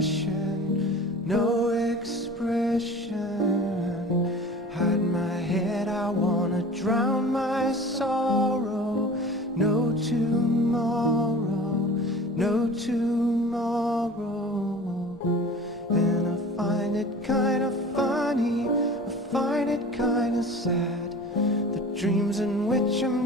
expression, no expression. Hide my head, I wanna drown my sorrow. No tomorrow, no tomorrow. And I find it kinda funny, I find it kinda sad, the dreams in which I'm